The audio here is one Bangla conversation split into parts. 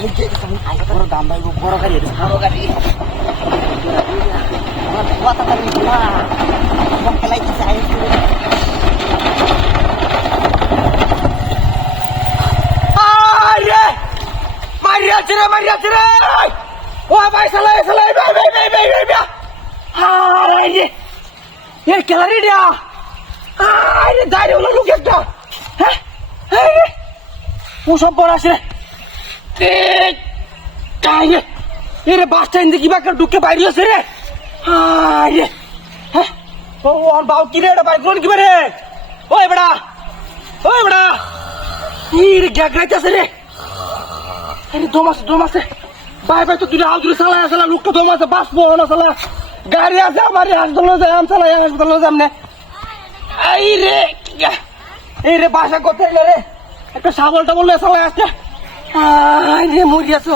বড় দাম ভাই বড় গাড়ি বড় গাড়ি কথা বলি না খেলাই কি চাই মারিয়াছে রে ও ভাই সালাই ভাই খেলারি দিয়া আরে দাঁড়িয়ে হলো লোক একটা হ্যাঁ ও সব বড় আছে রে বাস স্ট্যান্ডে কিবা ঢুকে বাইরে আছে রে ও বাউ কি রে এটা বাইক লোন কিবা রে ওই বড়া রে গ্যাগ রাইতেছে রে আরে দম আছে ভাই তো তুই হাল ধরে চালা লোকটা দম আছে বাঁচবো না চালা গাড়ি আছে আমার হাসপাতালে যাম চালা হাসপাতালে যাম না এই রে বাসা কোথায় রে একটা সাবলটা বললে চালা আসছে রে মরি আছে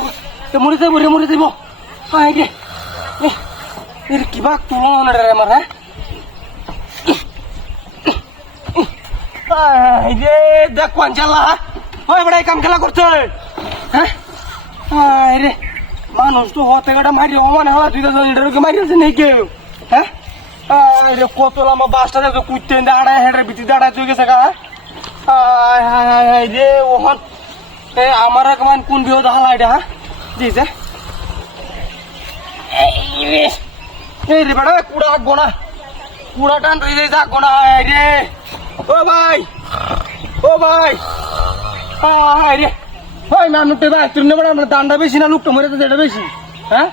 মরে যাইব রে কিবা তুলন রে আমার রে দেখ কোন চালা ওই বড় কাম খেলা করছে হ্যাঁ রে মানুষ তো হতে গাটা মারি মানে হওয়া 2000 লিটারকে মারিয়েছে নেই কেউ হ্যাঁ রে কত লম্বা বাসটা দেখো কুইতে আড়াই হেডের ভিতরে আড়াই চলে গেছে গা রে ওহন আমার কেমন কোন বিপদ হালা এটা হ্যাঁ দিছে এই রে বেড়া কুড়া গোনা কুড়া টান রয়ে যায় যাক গোনা রে ও ভাই রে ভাই মানুষটা ভাই তুমি না আমরা দান্ডা বেশি না লোকটা মরে যেটা বেশি হ্যাঁ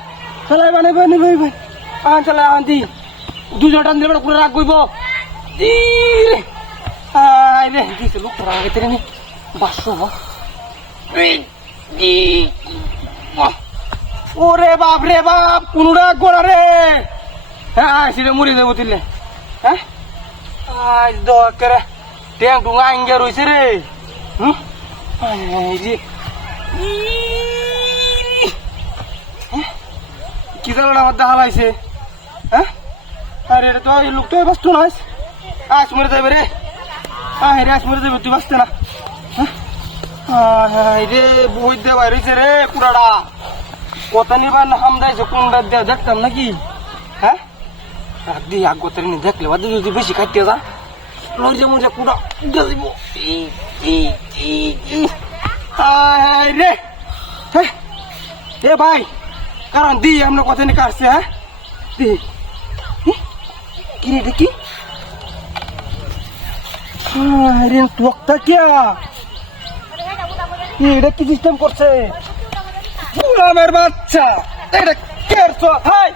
চালাই বানাই ভাই চালাই আনতি 200 টান দিলে পুরো রাগ করবো রে দিছে লোকটা রাগ হইতে নি 500 ওরে বাপ কোন রাগ করা রে হ্যাঁ সেটা মরে যাবো তুললে হ্যাঁ আজ দরকার ট্যাং টুঙা আঙ্গে রয়েছে রে কি জানো আমার দেখা পাইছে হ্যাঁ আরে এটা তো এই লোকটাই বাঁচতো না আজ মরে যাবে রে আজ মরে যাবে তুই বাঁচতে না রে বই দেওয়া রয়েছে রে পুরাটা কত নিবার হামদাইছে কোন দেওয়া দেখতাম নাকি হ্যাঁ দি আগতের নি দেখলে বাদ যদি বেশি খাইতে যা লই যেমন যে কুড়া গেলিব রে এ ভাই কারণ দি আমরা কথা নিয়ে কাটছে হ্যাঁ দি কি রে দেখি রে তোকটা কিয়া এটা কি সিস্টেম করছে পুরা আমার বাচ্চা এটা কেরছো হাই